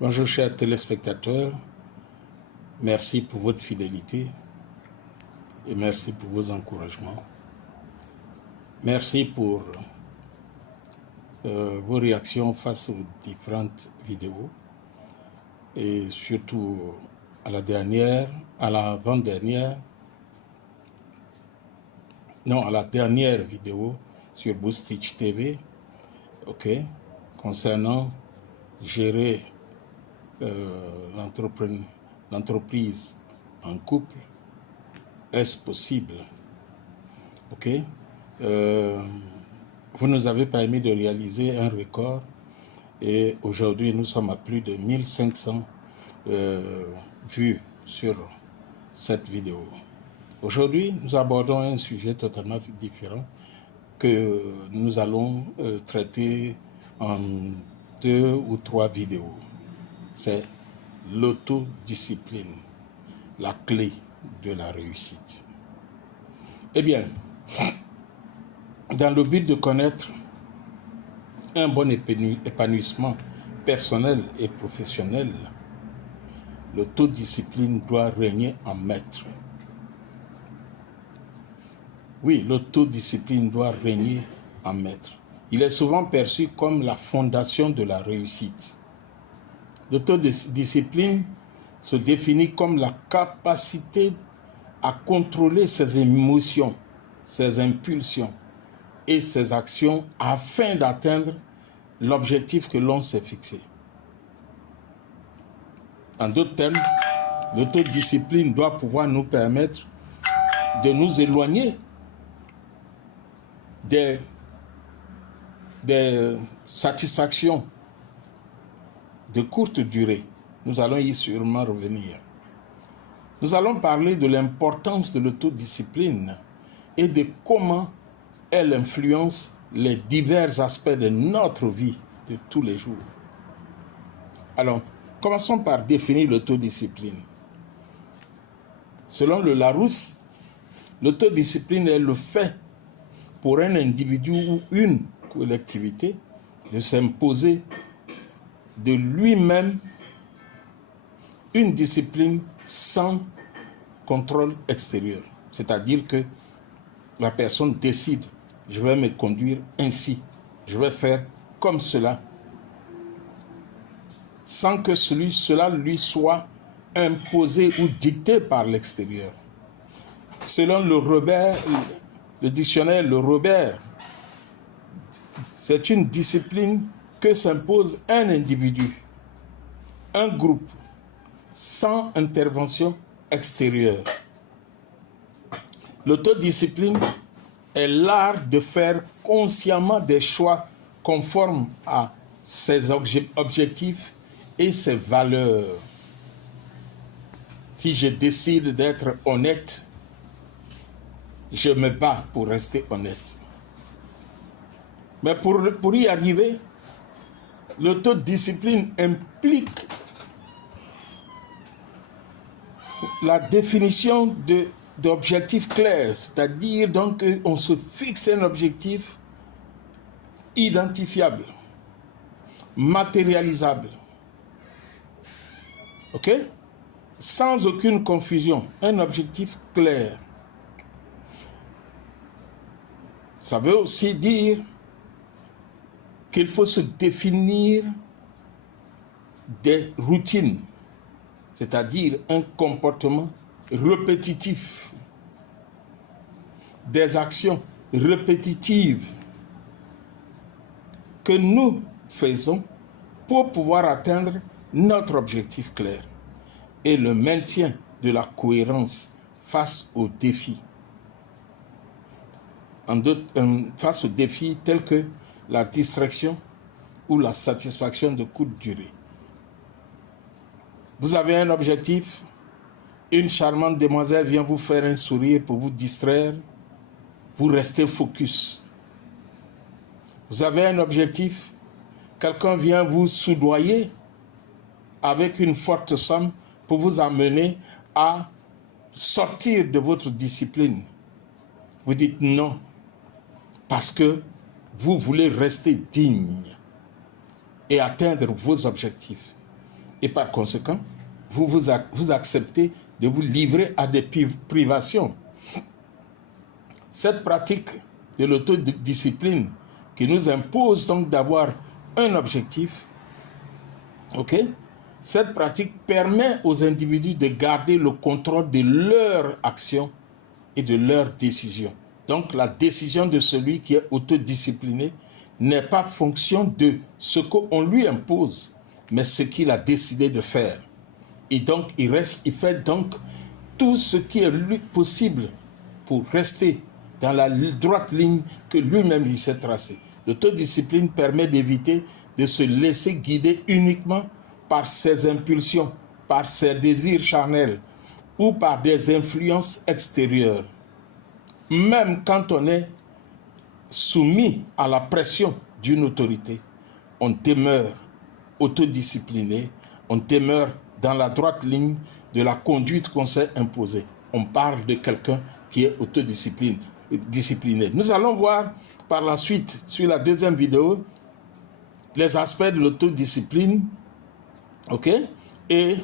Bonjour chers téléspectateurs, merci pour votre fidélité et merci pour vos encouragements. Merci pour vos réactions face aux différentes vidéos et surtout à la dernière vidéo sur Boostitch TV, concernant gérer l'entreprise en couple. Est-ce possible? Vous nous avez permis de réaliser un record et aujourd'hui nous sommes à plus de 1500 vues sur cette vidéo. Aujourd'hui, nous abordons un sujet totalement différent que nous allons traiter en 2 ou 3 vidéos. C'est l'autodiscipline, la clé de la réussite. Eh bien, dans le but de connaître un bon épanouissement personnel et professionnel, l'autodiscipline doit régner en maître. Oui, l'autodiscipline doit régner en maître. Il est souvent perçu comme la fondation de la réussite. L'autodiscipline se définit comme la capacité à contrôler ses émotions, ses impulsions et ses actions afin d'atteindre l'objectif que l'on s'est fixé. En d'autres termes, l'autodiscipline doit pouvoir nous permettre de nous éloigner des satisfactions de courte durée. Nous allons y sûrement revenir. Nous allons parler de l'importance de l'autodiscipline et de comment elle influence les divers aspects de notre vie de tous les jours. Alors, commençons par définir l'autodiscipline. Selon le Larousse, l'autodiscipline est le fait pour un individu ou une collectivité de s'imposer de lui-même une discipline sans contrôle extérieur. C'est-à-dire que la personne décide, je vais me conduire ainsi, je vais faire comme cela, sans que cela lui soit imposé ou dicté par l'extérieur. Selon le dictionnaire Le Robert, c'est une discipline que s'impose un individu, un groupe, sans intervention extérieure. L'autodiscipline est l'art de faire consciemment des choix conformes à ses objectifs et ses valeurs. Si je décide d'être honnête, je me bats pour rester honnête. Mais pour y arriver, l'autodiscipline implique la définition d'objectifs clairs, c'est-à-dire donc qu'on se fixe un objectif identifiable, matérialisable, sans aucune confusion, un objectif clair. Ça veut aussi dire qu'il faut se définir des routines, c'est-à-dire un comportement répétitif, des actions répétitives que nous faisons pour pouvoir atteindre notre objectif clair et le maintien de la cohérence face aux défis. Face aux défis tels que la distraction ou la satisfaction de courte durée. Vous avez un objectif, une charmante demoiselle vient vous faire un sourire pour vous distraire, vous restez focus. Vous avez un objectif, quelqu'un vient vous soudoyer avec une forte somme pour vous amener à sortir de votre discipline. Vous dites non, parce que vous voulez rester digne et atteindre vos objectifs. Et par conséquent, vous acceptez de vous livrer à des privations. Cette pratique de l'autodiscipline qui nous impose donc d'avoir un objectif, ok? Cette pratique permet aux individus de garder le contrôle de leurs actions et de leurs décisions. Donc la décision de celui qui est autodiscipliné n'est pas fonction de ce qu'on lui impose, mais ce qu'il a décidé de faire. Et donc il fait donc tout ce qui est possible pour rester dans la droite ligne que lui-même il s'est tracée. L'autodiscipline permet d'éviter de se laisser guider uniquement par ses impulsions, par ses désirs charnels ou par des influences extérieures. Même quand on est soumis à la pression d'une autorité, on demeure autodiscipliné, on demeure dans la droite ligne de la conduite qu'on s'est imposée. On parle de quelqu'un qui est autodiscipliné. Nous allons voir par la suite, sur la deuxième vidéo, les aspects de l'autodiscipline, ok, et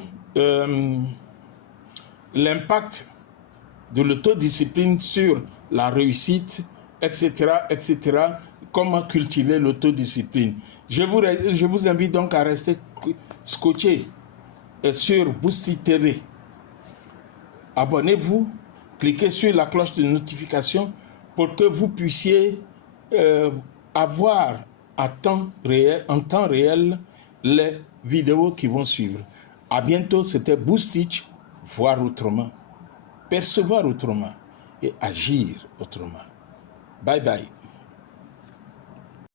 l'impact de l'autodiscipline sur la réussite, etc., etc., comment cultiver l'autodiscipline. Je vous invite donc à rester scotché sur Boosty TV. Abonnez-vous, cliquez sur la cloche de notification pour que vous puissiez avoir en temps réel les vidéos qui vont suivre. À bientôt, c'était Boostich, voir autrement, percevoir autrement et agir autrement. Bye bye.